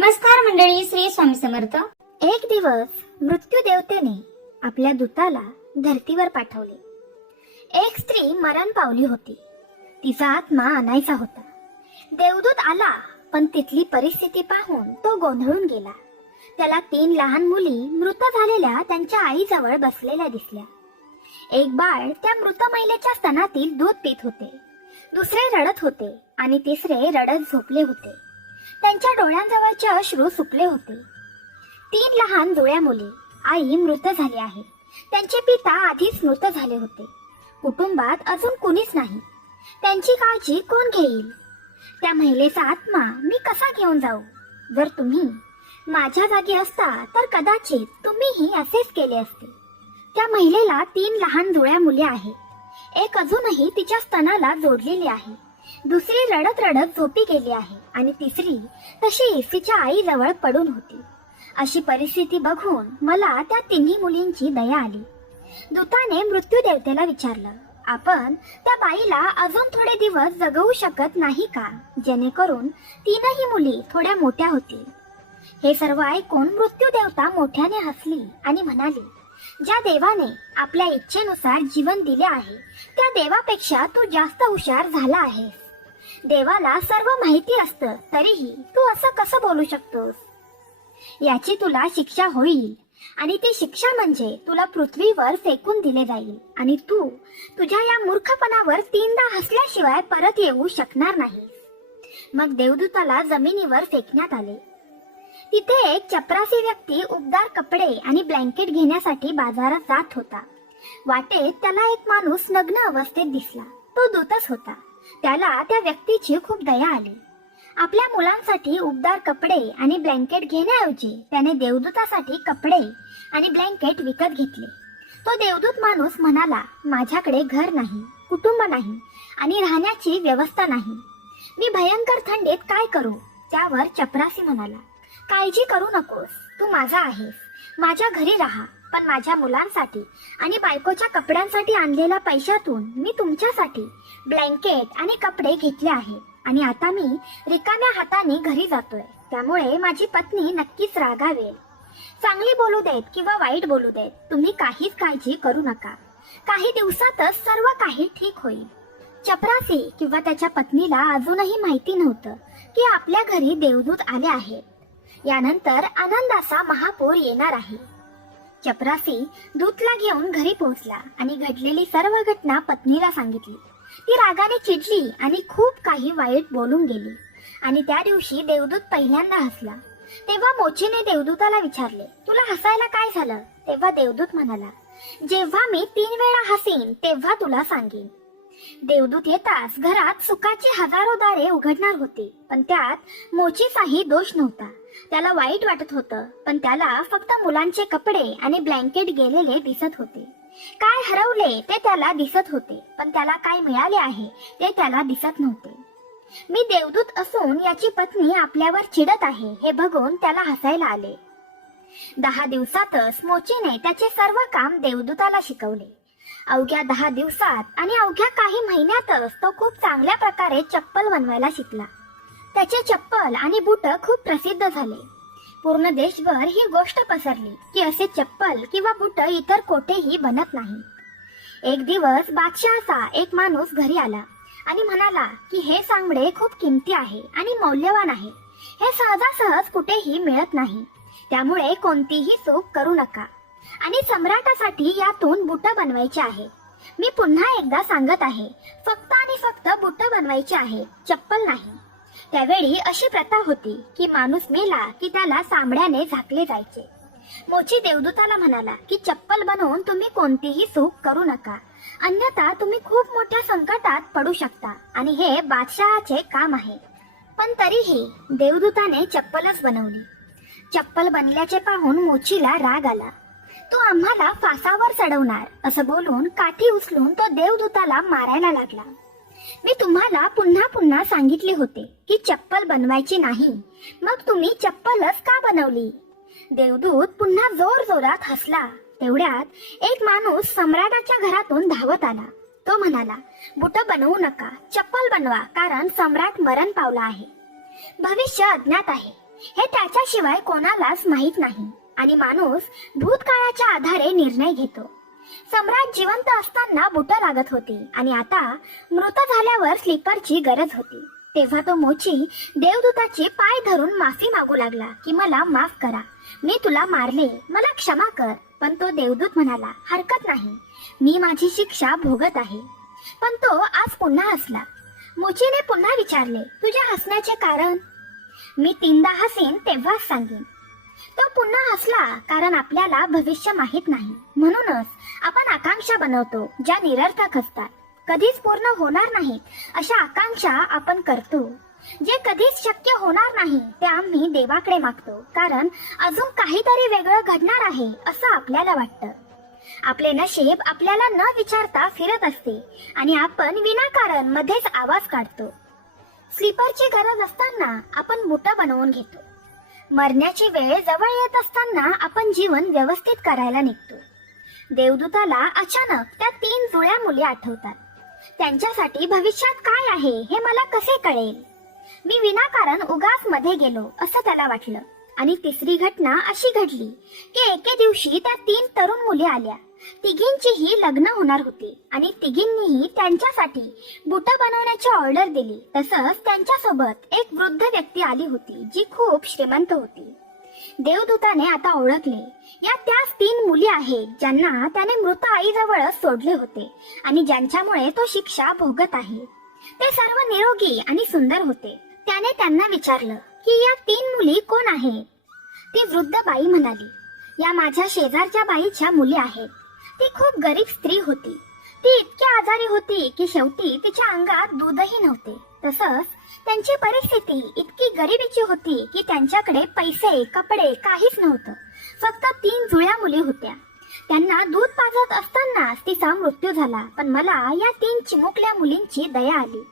नमस्कार मंडळी, श्री स्वामी समर्थ. एक दिवस मृत्यू देवतेने आपल्या दूताला धर्तीवर पाठवले. एक स्त्री मरण पावली होती. तिचा आत्मा आणायचा होता. देवदूत आला, पण तिथली परिस्थिती पाहून तो गोंधळून गेला. त्याला 3 लहान मुली मृत झालेल्या त्यांच्या आईजवळ बसलेल्या दिसल्या. एक बाळ त्या मृत महिलेच्या स्तनातील दूध पित होते, दुसरे रडत होते आणि तिसरे रडत झोपले होते. त्यांच्या डोळ्यांजवळचे अश्रू सुकले होते. 3 लहान जुळ्या मुली. आई मृत झाली आहे. त्यांचे पिता आधीच मृत झाले होते. कुटुंबात अजून कुणीच नाही. त्यांची काळजी कोण घेईल? त्या महिलेचा आत्मा मी कसा घेऊन जाऊ? जर तुम्ही माझ्या जागी असता तर कदाचित तुम्हीही असेच केले असते. त्या महिलेला 3 लहान जुळ्या मुली आहेत. एक अजूनही तिच्या स्तनाला जोडलेली आहे, दुसरी रडत रडत झोपी गेली आहे आणि तिसरी तशी तिच्या आईजवळ पडून होती. अशी परिस्थिती बघून मला त्या 3 मुलींची दया आली. दूताने मृत्यू देवतेला विचारलं, आपण त्या बाईला अजून थोडे दिवस जगवू शकत नाही का, जेणेकरून 3ही मुली थोड्या मोठ्या होतील? हे सर्व ऐकून मृत्यू देवता मोठ्याने हसली आणि म्हणाली, ज्या देवाने आपल्या इच्छेनुसार जीवन दिले आहे त्या देवापेक्षा तू जास्त हुशार झाला आहेस. देवाला सर्व माहिती असतं, तरीही तू असं कसं बोलू शकतोस? याची तुला शिक्षा होईल आणि ती शिक्षा म्हणजे तुला पृथ्वीवर फेकून दिले जाईल आणि तू तुझ्या या मूर्खपणावर 3दा हसल्याशिवाय परत येऊ शकणार नाही. मग देवदूताला जमिनीवर फेकण्यात आले. तिथे एक चपरासी व्यक्ती उबदार कपडे आणि ब्लँकेट घेण्यासाठी बाजारात जात होता. वाटेत त्याला एक माणूस नग्न अवस्थेत दिसला. तो दूतच होता. त्याला त्या व्यक्तीची खूप दया आली. आपल्या मुलांसाठी उबदार कपडे आणि ब्लँकेट घेण्याऐवजी त्याने देवदूतासाठी कपडे आणि ब्लँकेट विकत घेतले. तो देवदूत माणूस म्हणाला, माझ्याकडे घर नाही, कुटुंब नाही आणि राहण्याची व्यवस्था नाही. मी भयंकर थंडीत काय करू? त्यावर चपरासी म्हणाला, काळजी करू नकोस, तू माझा आहेस. माझ्या घरी राहा, पण माझ्या मुलांसाठी आणि बायकोच्या कपड्यांसाठी आणलेल्या पैशातून मी तुमच्यासाठी ब्लँकेट आणि कपडे घेतले आहेत आणि आता मी रिकाम्या हाताने घरी जातोय. त्यामुळे माझी पत्नी नक्कीच रागावेल. चांगली बोलू देत किंवा वाईट बोलू देत, तुम्ही काहीच काळजी करू नका. काही दिवसातच सर्व काही ठीक होईल. चपरासी किंवा त्याच्या पत्नीला अजूनही माहिती नव्हतं की आपल्या घरी देवदूत आले आहेत. यानंतर आनंदाचा महापूर येणार आहे. चपरासी दूतला घेऊन घरी पोहोचला आणि घडलेली सर्व घटना पत्नीला सांगितली. ती रागाने चिडली आणि खूप काही वाईट बोलून गेली आणि त्या दिवशी देवदूत पहिल्यांदा हसला. तेव्हा मोचीने देवदूताला विचारले, तुला हसायला काय झालं? तेव्हा देवदूत म्हणाला, जेव्हा मी 3 वेळा हसीन तेव्हा तुला सांगेन. देवदूत येताच घरात सुखाची हजारो दारे उघडणार होती, पण त्यात मोचीचाही दोष नव्हता. त्याला वाईट वाटत होतं, पण त्याला फक्त मुलांचे कपडे आणि ब्लँकेट गेलेले दिसत होते. काय हरवले ते त्याला दिसत होते, पण त्याला काय मिळाले आहे ते त्याला दिसत नव्हते. मी देवदूत असून याची पत्नी आपल्यावर चिडत आहे हे बघून त्याला हसायला आले. 10 दिवसातच मोचीने त्याचे सर्व काम देवदूताला शिकवले. अवघ्या 10 दिवसात आणि अवघ्या काही महिन्यातच तो खूप चांगल्या प्रकारे चप्पल बनवायला शिकला. त्याचे चप्पल आणि बूट खूप प्रसिद्ध झाले. पूर्ण देशभर ही गोष्ट पसरली की असे चप्पल किंवा बूट इतर कोठेही बनत नाही. एक दिवस बादशहाचा एक माणूस घरी आला आणि म्हणाला की हे सांगडे खूप किमती आहे आणि मौल्यवान आहे. हे सहजासहज कुठेही मिळत नाही. त्यामुळे कोणतीही चूक करू नका आणि सम्राटासाठी यातून बूट बनवायचे आहे. मी पुन्हा एकदा सांगत आहे, फक्त आणि फक्त बूट बनवायचे आहे, चप्पल नाही. त्यावेळी अशी प्रथा होती की माणूस मेला की त्याला चामड्याने झाकले जायचे. मोची देवदूताला म्हणाला की चप्पल बनवून तुम्ही कोणतीही चूक करू नका, अन्यथा तुम्ही खूप मोठ्या संकटात पडू शकता आणि हे बादशहाचे काम आहे. पण तरीही देवदूताने चप्पलच बनवली. चप्पल बनल्याचे पाहून मोचीला राग आला. तो आम्हाला फासावर चढवणार असं बोलून काठी उचलून तो देवदूताला मारायला लागला. मी तुम्हाला पुन्हा पुन्हा सांगितले होते की चप्पल बनवायची नाही, मग तुम्ही चप्पलच का बनवली? देवदूत पुन्हा जोर जोरात हसला. तेवढ्यात एक माणूस सम्राटाच्या घरातून धावत आला. तो म्हणाला, बूट बनवू नका, चप्पल बनवा, कारण सम्राट मरण पावला आहे. भविष्य अज्ञात आहे. हे त्याच्याशिवाय कोणालाच माहीत नाही आणि माणूस भूतकाळाच्या आधारे निर्णय घेतो. सम्राट जिवंत असताना बुट लागत होती आणि आता मृत झाल्यावर स्लीपरची गरज होती. तेव्हा तो मोची देवदूताचे पाय धरून माफी मागू लागला की मला माफ करा, मी तुला मारले, मला क्षमा कर. पण तो देवदूत म्हणाला, हरकत नाही, मी माझी शिक्षा भोगत आहे. पण तो आज पुन्हा हसला. मोचीने पुन्हा विचारले, तुझ्या हसण्याचे कारण? मी 3दा हसेन तेव्हाच सांगेन. तो पुन्हा हसला, कारण आपल्याला भविष्य माहित नाही. म्हणूनच आपण आकांक्षा बनवतो ज्या निरर्थक असतात, कधीच पूर्ण होणार नाहीत अशा आकांक्षा आपण करतो. जे कधीच शक्य होणार नाही ते आम्ही देवाकडे मागतो, कारण अजून काहीतरी वेगळं घडणार आहे असं आपल्याला वाटतं. आपले नशीब आपल्याला न विचारता फिरत असते आणि आपण विनाकारण मध्येच आवाज काढतो. स्लीपरची गरज असताना आपण बुट बनवून घेतो. मरण्याची वेळ जवळ येत असताना आपण जीवन व्यवस्थित करायला निघतो. देवदूताला अचानक त्या 3 जुळ्या मुली आठवतात. त्यांच्यासाठी भविष्यात काय आहे हे मला कसे कळेल? मी विनाकारण उगाच मध्ये गेलो असं त्याला वाटलं. आणि तिसरी घटना अशी घडली की एके दिवशी त्या 3 तरुण मुली आल्या. तिघींचीही लग्न होणार होती आणि तिघींनीही त्यांच्यासाठी बुट बनवण्याची ऑर्डर दिली. तसंच त्यांच्यासोबत एक वृद्ध व्यक्ती आली होती जी खूप श्रीमंत होती. देवदूताने आता ओळखले, या त्याच 3 मुली आहेत ज्यांना त्याने मृत आईजवळच सोडले होते आणि ज्यांच्यामुळे तो शिक्षा भोगत आहे. ते सर्व निरोगी आणि सुंदर होते. त्याने त्यांना विचारलं की या 3 मुली कोण आहेत? ती वृद्ध बाई म्हणाली, या माझ्या शेजारच्या बाईच्या मुली आहेत. ती खूप गरीब स्त्री होती. ती इतकी आजारी होती की शेवटी तिच्या अंगात दूधही नव्हते. तसंच त्यांची परिस्थिती इतकी गरिबीची होती की त्यांच्याकडे पैसे, कपडे काहीच नव्हतं. फक्त 3 जुळ्या मुली होत्या. त्यांना दूध पाजत असतानाच तिचा मृत्यू झाला. पण मला या 3 चिमुकल्या मुलींची दया आली.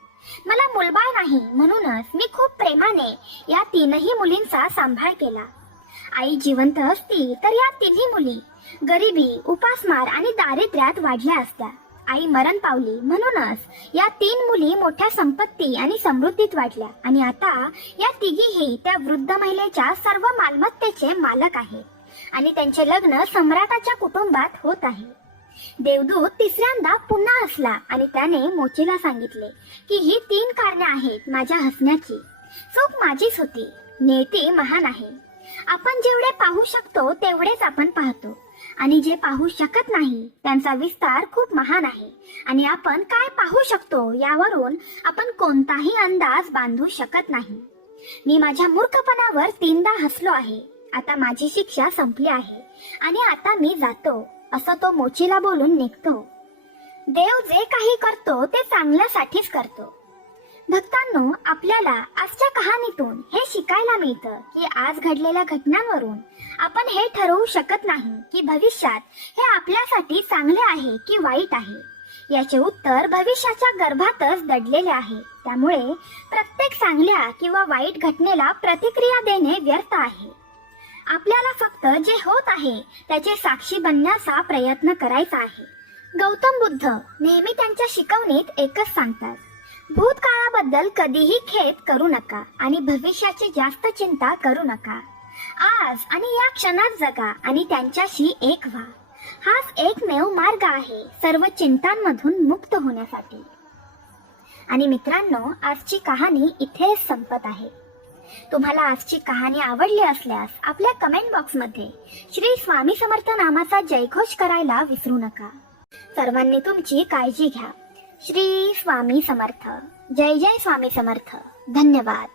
मला मुलबाळ नाही, म्हणूनच मी खूप प्रेमाने या 3ही मुलींचा सांभाळ केला. आई जिवंत असती तर या 3ही मुली गरिबी, उपासमार आणि दारिद्र्यात वाढल्या असत्या. आई मरण पावली, म्हणूनच या 3 मुली मोठ्या संपत्ती आणि समृद्धीत वाढल्या आणि आता या तिघीही त्या वृद्ध महिलेच्या सर्व मालमत्तेचे मालक आहेत आणि त्यांचे लग्न सम्राटाच्या कुटुंबात होत आहे. देवदूत तिसऱ्यांदा पुन्हा हसला आणि त्याने मोचीला सांगितले की ही 3 कारणे आहेत माझ्या हसण्याची. चूक माझीच होती. नियती महान आहे. आपण जेवढे पाहू शकतो तेवढेच आपण पाहतो आणि जे पाहू शकत नाही त्यांचा विस्तार खूप महान आहे. आणि आपण काय पाहू शकतो यावरून आपण कोणताही अंदाज बांधू शकत नाही. मी माझ्या मूर्खपणावर 3दा हसलो आहे. आता माझी शिक्षा संपली आहे आणि आता मी जातो, असं तो मोचीला बोलून निघतो. देव जे काही करतो ते चांगल्यासाठीच करतो. भक्तांनो, आपल्याला आजच्या कहाणीतून हे शिकायला मिळतं की आज घडलेल्या घटनांवरून आपण हे ठरवू शकत नाही की भविष्यात हे आपल्यासाठी चांगले आहे की वाईट आहे. याचे उत्तर भविष्याच्या गर्भातच दडलेले आहे. त्यामुळे प्रत्येक चांगल्या किंवा वाईट घटनेला प्रतिक्रिया देणे व्यर्थ आहे. आपल्याला फक्त जे होत आहे त्याचे साक्षी बनण्याचा प्रयत्न करायचा आहे. गौतम बुद्ध नेहमी त्यांच्या शिकवणीत एकच सांगतात, भूतकाळाबद्दल कधीही खेद करू नका आणि भविष्याची जास्त चिंता करू नका. आज आणि या क्षणात जगा आणि त्यांच्याशी एक व्हा. हाच एकमेव मार्ग आहे सर्व चिंतांमधून मुक्त होण्यासाठी. आणि मित्रांनो, आजची कहाणी इथेच संपत आहे. तुम्हाला आजची कहाणी आवडली असल्यास आपल्या कमेंट बॉक्समध्ये श्री स्वामी समर्थ नामाचा जयघोष करायला विसरू नका. सर्वांनी तुमची काळजी घ्या. श्री स्वामी समर्थ. जय जय स्वामी समर्थ. धन्यवाद.